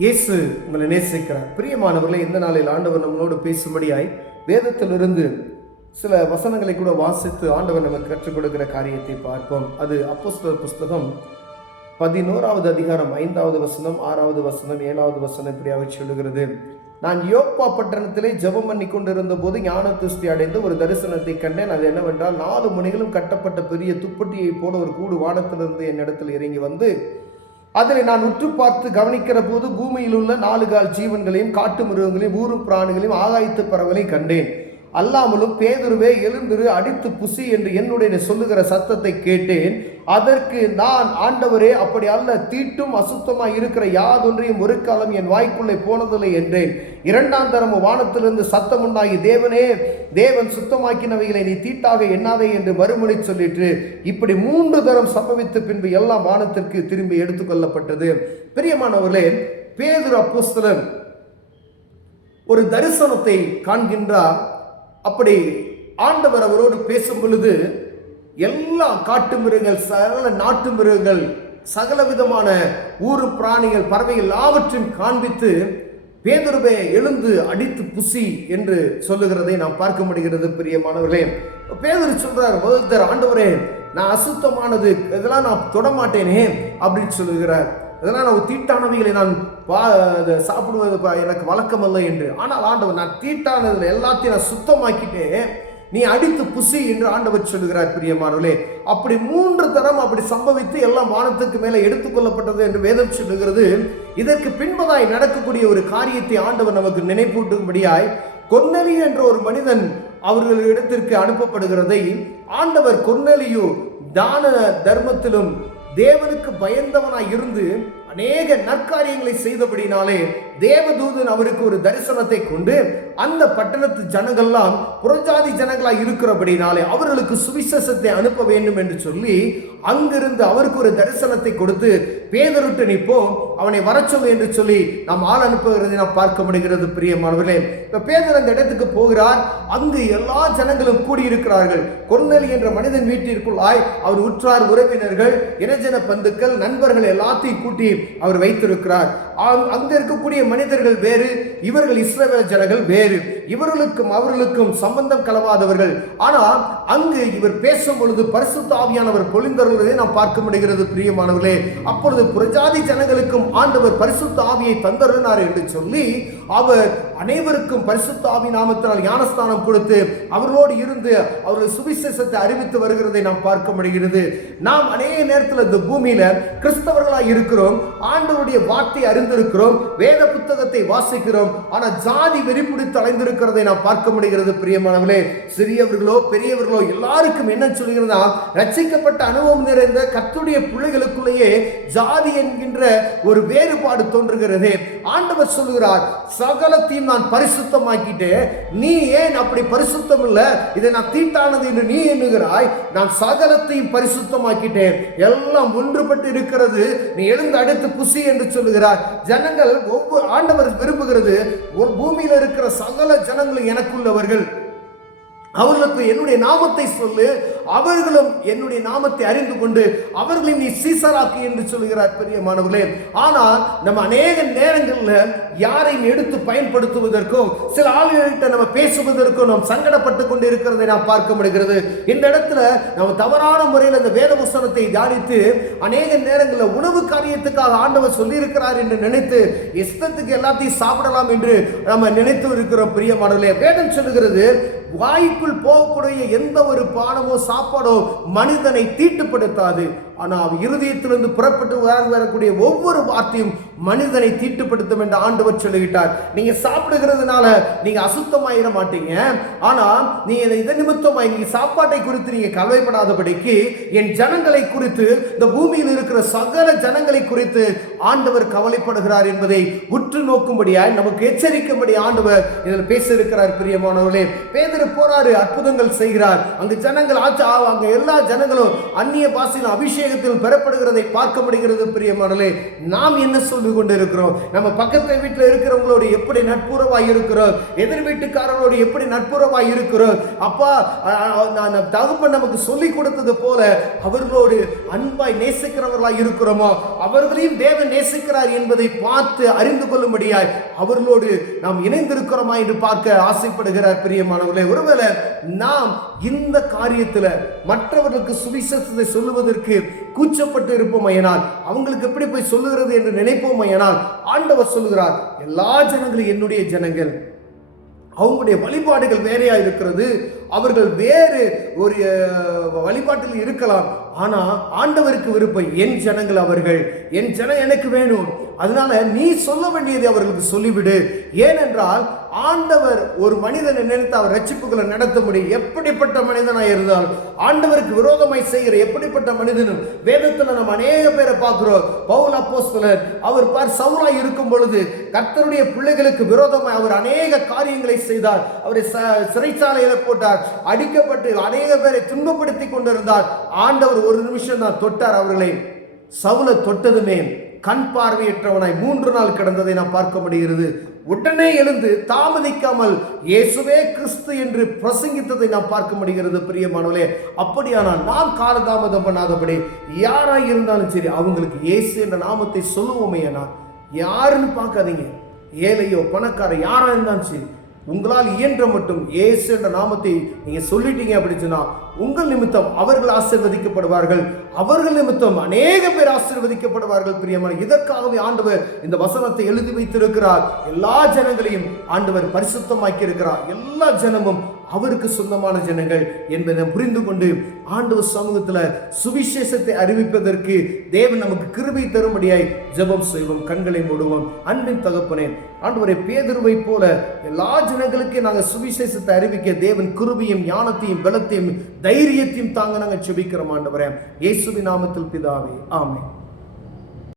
இயேசு உங்களை நேசிக்கிறார். பிரியமானவர்களே, இந்த நாளில் ஆண்டவர் நம்மளோடு பேசும்படியாய் வேதத்திலிருந்து சில வசனங்களை கூட வாசித்து ஆண்டவர் நமக்கு கற்றுக் கொடுக்கிற காரியத்தை பார்ப்போம். அது அப்போஸ்தலர் புஸ்தகம் 11வது அதிகாரம் 5வது வசனம், 6வது வசனம், 7வது வசனம் இப்படியாக சொல்லுகிறது. நான் யோப்பா பட்டணத்திலே ஜெபம் பண்ணி கொண்டிருந்த போது ஞான திருஷ்டி அடைந்து ஒரு தரிசனத்தை கண்டேன். அது என்னவென்றால், 4 முனைகளும் கட்டப்பட்ட பெரிய துப்பட்டியை போல ஒரு கூடு வானத்திலிருந்து என்னிடத்தில் இறங்கி வந்து, அதில் நான் உற்று பார்த்து கவனிக்கிற போது பூமியில் உள்ள 4 கால் ஜீவன்களையும் காட்டு மிருகங்களையும் ஊரும் பிராணிகளையும் ஆகாயத்து பறவைகளையும் கண்டேன். அல்லாமலும் பேதுருவே எழுந்திரு, அடித்து புசி என்று என்னுடைய சொல்லுகிற சத்தத்தை கேட்டேன். அதற்கு நான், ஆண்டவரே, அப்படி அல்ல, தீட்டும் அசுத்தமாய் இருக்கிற யாதொன்றையும் ஒரு காலம் என் வாய்க்குள்ளே போனதில்லை என்றேன். 2ஆம் தரமும் வானத்திலிருந்து சத்தம் உண்டாகி, தேவன் சுத்தமாக்கினவைகளை நீ தீட்டாக எண்ணாதே என்று மறுமொழி சொல்லிற்று. இப்படி 3 தரம் சம்பவித்த பின்பு எல்லாம் வானத்திற்கு திரும்பி எடுத்துக்கொள்ளப்பட்டது. பிரியமானவர்களே, பேதுரு அப்போஸ்தலன் ஒரு தரிசனத்தை காண்கின்றார். அப்படி ஆண்டவர் அவரோடு பேசும் பொழுது எல்லா காட்டு மிருகங்கள், சகல நாட்டு மிருகங்கள், சகல விதமான ஊரு பிராணிகள், பறவைகள் எல்லாவற்றையும் காண்பித்து, பேதுருவே எழுந்து அடித்து புசி என்று சொல்லுகிறதை நாம் பார்க்க முடிகிறது. பிரியமானவர்களே, பேதுரு சொல்றார், முதல் ஆண்டவரே, நான் அசுத்தமானது இதெல்லாம் நான் தொடமாட்டேனே அப்படின்னு சொல்லுகிறார். அதெல்லாம் நான் தீட்டானவைகளை நான் சாப்பிடுவது எனக்கு வழக்கமல்ல என்று. ஆனால் ஆண்டவர், நான் தீட்டானதில் எல்லாத்தையும் நான் சுத்தமாக்கிட்டேன், நீ அடித்து புசி என்று ஆண்டவர் சொல்லுகிறார். பிரியமானவர்களே, அப்படி 3 தரம் அப்படி சம்பவித்து எல்லாம் வானத்துக்கு மேலே எடுத்துக்கொள்ளப்பட்டது என்று வேதம் சொல்லுகிறது. இதற்கு பின்பதாய் நடக்கக்கூடிய ஒரு காரியத்தை ஆண்டவர் நமக்கு நினைப்பூட்டும்படியாய், கொர்நேலியு என்ற ஒரு மனிதன் அவர்களிடத்திற்கு அனுப்பப்படுகிறதை ஆண்டவர், கொர்நேலியு தான தர்மத்திலும் தேவனுக்கு பயந்தவனாய் இருந்து அநேக நற்காரியங்களை செய்தபடினாலே தேவதூதன் அவருக்கு ஒரு தரிசனத்தை கொண்டு, அந்த பட்டணத்து ஜனங்கள்லாம் புறஜாதி ஜனங்களாய் இருக்கிறபடினாலே அவர்களுக்கு சுவிசேஷத்தை அனுப்ப வேண்டும் என்று சொல்லி அங்கிருந்து அவருக்கு ஒரு தரிசனத்தை கொடுத்து, பேதுருட்டு நீ போ, அவனை வர சொல்லு என்று சொல்லி நாம் ஆள் அனுப்புகிறதை நாம் பார்க்க முடிகிறது. பிரியமானவர்களே, இப்ப பேதுரு அந்த இடத்துக்கு போகிறார். அங்கு எல்லா ஜனங்களும் கூடியிருக்கிறார்கள். கொர்நேலியு என்ற மனிதன் வீட்டிற்குள்ளாய் அவர் உற்றார் உறவினர்கள், இனஜன பந்துக்கள், நண்பர்கள் எல்லாத்தையும் கூட்டி அவர் வைத்திருக்கிறார். அங்க இருக்கக்கூடிய மனிதர்கள் வேறு, இவர்கள் இஸ்ரவேல் ஜனங்கள் வேறு. இவர்களுக்கும் அவர்களுக்கும் சம்பந்தம் கலவாதவர்கள். ஆனால் அங்கு இவர் பேசும் பொழுது பரிசுத்த ஆவியானவர் பொழிந்தருளதை நாம் பார்க்க முடிகிறது. பிரியமானவர்களே, அப்பொழுது புறஜாதி ஜனங்களுக்கும் ஆண்டவர் பரிசுத்த ஆவியை தந்தருளினார் என்று சொல்லி அவர் அனைவருக்கும் பரிசுத்த ஆவி நாமத்தினால் ஞானஸ்தானம் கொடுத்து அவர்களோடு இருந்து அவர்கள் சுவிசேஷத்தை அறிவித்து வருகிறதை நாம் பார்க்க முடிகிறது. நாம் அநேக நேரத்தில் இந்த பூமியில கிறிஸ்தவர்களாக இருக்கிறோம், ஆண்டவருடைய வார்த்தை அறிந்திருக்கிறோம், வேத புத்தகத்தை வாசிக்கிறோம், ஆனால் ஜாதி வெறிப்பிடித்து அலைந்திருக்கிறதை நாம் பார்க்க முடிகிறது. பிரியமானவர்களே, சிறியவர்களோ பெரியவர்களோ எல்லாருக்கும் என்ன சொல்கிறதா, ரட்சிக்கப்பட்ட அனுபவம் நிறைந்த கர்த்தருடைய பிள்ளைகளுக்குள்ளேயே ஜாதி என்கின்ற ஒரு வேறுபாடு தோன்றுகிறது. ஆண்டவர் சொல்லுகிறார், சகலத்தையும் நான் பரிசுத்தமாக்கிட்டேன், நீ ஏன் அப்படி பரிசுத்தம் இல்ல, இதை நான் தீட்டானது என்று நீ எண்ணுகிறாய். நான் சகலத்தையும் பரிசுத்தமாக்கிட்டேன், எல்லாம் ஒன்றுபட்டு இருக்கிறது, நீ எழுந்து அடித்து புசி என்று சொல்லுகிறார். ஜனங்கள் ஒவ்வொரு ஆண்டவர் விரும்புகிறது, ஒரு பூமியில் இருக்கிற சகல ஜனங்களும் எனக்குள்ளவர்கள், அவர்களுக்கு என்னுடைய நாமத்தை சொல்லு, அவர்களும் என்னுடைய நாமத்தை அறிந்து கொண்டு அவர்களையும் நீ சீசராக்கு என்று சொல்கிறார். பிரியமானவர்களே, ஆனால் நம்ம அநேக நேரங்களில் யாரையும் எடுத்து பயன்படுத்துவதற்கும் சில ஆளுகிட்ட நம்ம பேசுவதற்கும் நாம் சங்கடப்பட்டு கொண்டு இருக்கிறதை நாம் பார்க்க முடிகிறது. இந்த இடத்துல நம்ம தவறான முறையில் இந்த வேத புஸ்தகத்தை தியானித்து அநேக நேரங்களில் உணவு காரியத்துக்காக ஆண்டவர் சொல்லியிருக்கிறார் என்று நினைத்து இஷ்டத்துக்கு எல்லாத்தையும் சாப்பிடலாம் என்று நம்ம நினைத்து இருக்கிறோம். பிரியமானவர்களே, வேதம் சொல்லுகிறது, வாய்க்குள் போகக்கூடிய எந்த ஒரு பானமோ சாப்பாடோ மனிதனை தீட்டுப்படுத்தாது, ஆனால் இருதயத்திலிருந்து புறப்பட்டு வரக்கூடிய ஒவ்வொரு வார்த்தையும் மனிதனை தீட்டுப்படுத்தும் என்று ஆண்டவர் சொல்லிவிட்டார். நீங்க சாப்பிடுகிறதுனால நீங்க அசுத்தமாயிட மாட்டீங்க, ஆனால் நீங்க இதன் நிமித்தமாய் நீங்க சாப்பாட்டை குறித்து நீங்க கவலைப்படாதபடிக்கு என் ஜனங்களை குறித்து, இந்த பூமியில் இருக்கிற சகல ஜனங்களை குறித்து ஆண்டவர் கவலைப்படுகிறார் என்பதை உற்று நோக்கும்படியாய் நமக்கு எச்சரிக்கும்படி ஆண்டவர் இதில் பேச இருக்கிறார். பிரியமானவர்களே, பேதுரு போறாரு, அற்புதங்கள் செய்கிறார். அங்கு ஜனங்கள் அங்க எல்லா ஜனங்களும் அந்நிய பாஷையில் அபிஷேகம் அபிஷேகத்தில் பெறப்படுகிறதை பார்க்க முடிகிறது. பிரியமானவர்களே, நாம் என்ன சொல்லி கொண்டு இருக்கிறோம்? நம்ம பக்கத்து வீட்டில் இருக்கிறவங்களோடு எப்படி நட்புறவாய் இருக்கிறோம்? எதிர் வீட்டுக்காரர்களோடு எப்படி நட்புறவாய் இருக்கிறோம்? அப்பா தகப்பன் நமக்கு சொல்லி கொடுத்தது போல அவர்களோடு அன்பாய் நேசிக்கிறவர்களாய் இருக்கிறோமா? அவர்களையும் தேவன் நேசிக்கிறார் என்பதை பார்த்து அறிந்து கொள்ளும்படியாய் அவர்களோடு நாம் இணைந்திருக்கிறோமா என்று பார்க்க ஆசைப்படுகிறார். பிரியமானவர்களே, ஒருவேளை நாம் இந்த காரியத்தில் மற்றவர்களுக்கு சுவிசேஷத்தை சொல்லுவதற்கு கூச்சப்பட்டு இருப்போமையானால், அவங்களுக்கு எப்படி போய் சொல்லுகிறது என்று நினைப்போமையானால், ஆண்டவர் சொல்லுகிறார், எல்லா ஜனங்களும் என்னுடைய ஜனங்கள். அவங்களுடைய வழிபாடுகள் வேறையா இருக்கிறது, அவர்கள் வேறு ஒரு வழிபாட்டில் இருக்கலாம். ஆனா ஆண்டவருக்கு விருப்பம் என் ஜனங்கள் அவர்கள், என் ஜனம் எனக்கு வேணும். அதனால நீ சொல்ல வேண்டியதை அவர்களுக்கு சொல்லிவிடு. ஏனென்றால் ஆண்டவர் ஒரு மனிதனை நினைத்து அவர் ரட்சிப்புகளை நடத்த முடியும். எப்படிப்பட்ட மனிதனாக இருந்தால் ஆண்டவருக்கு விரோதமாய் செய்கிற எப்படிப்பட்ட மனிதனும் வேதத்தில் நம்ம அநேக பேரை பார்க்கிறோம். பவுல் அப்போஸ்தலன் அவர் சவுலாய் இருக்கும் பொழுது கர்த்தருடைய பிள்ளைகளுக்கு விரோதமாய் அவர் அநேக காரியங்களை செய்தார். அவரை சிறைச்சாலையில போட்டார், அடிக்கப்பட்டு அநேக பேரை துன்பப்படுத்தி கொண்டிருந்தார். ஆண்டவர் ஒரு நிமிஷம் தான் தொட்டார் அவர்களை. சவுலை தொட்டதுமே கண் பார்வையற்றவனாய் 3 நாள் கிடந்ததை நாம் பார்க்க முடிகிறது. உடனே எழுந்து தாமதிக்காமல் இயேசுவே கிறிஸ்து என்று பிரசங்கித்ததை நாம் பார்க்க முடிகிறது. பிரியமானவர்களே, அப்படியானால் நாம் காலதாமதம் பண்ணாதபடி யாராய் இருந்தாலும் சரி அவங்களுக்கு இயேசு என்ற நாமத்தை சொல்லுவோமேனா, யாருன்னு பார்க்காதீங்க, ஏழையோ பணக்கார யாரா இருந்தாலும் சரி, உங்களால் இயன்ற மட்டும் இயேசு என்ற நாமத்தை நீங்க சொல்லிட்டீங்க அப்படின்னு சொன்னா உங்கள் நிமித்தம் அவர்கள் ஆசீர்வதிக்கப்படுவார்கள், அவர்கள் நிமித்தம் அநேக பேர் ஆசீர்வதிக்கப்படுவார்கள். பிரியமான, இதற்காகவே ஆண்டவர் இந்த வசனத்தை எழுதி வைத்திருக்கிறார். எல்லா ஜனங்களையும் ஆண்டவர் பரிசுத்தமாக்கி இருக்கிறார். எல்லா ஜனமும் அவருக்கு சொந்தமான ஜனங்கள் என்பதை புரிந்து கொண்டு ஆண்டவர் சமூகத்தில் சுவிசேஷத்தை அறிவிப்பதற்கு தேவன் நமக்கு கிருபை தரும்படியாய் ஜெபம் செய்வோம். கண்களை மூடுவோம். அன்பின் தகப்பனே, ஆண்டவரை பேதுருவை போல எல்லா ஜனங்களுக்கும் நாங்கள் சுவிசேஷத்தை அறிவிக்க தேவன் கிருபையும் ஞானத்தையும் பலத்தையும் தைரியத்தையும் தாங்க நாங்கள் ஜெபிக்கிறோம். ஆண்டவரே, இயேசுவின் நாமத்தில் பிதாவே, ஆமென்.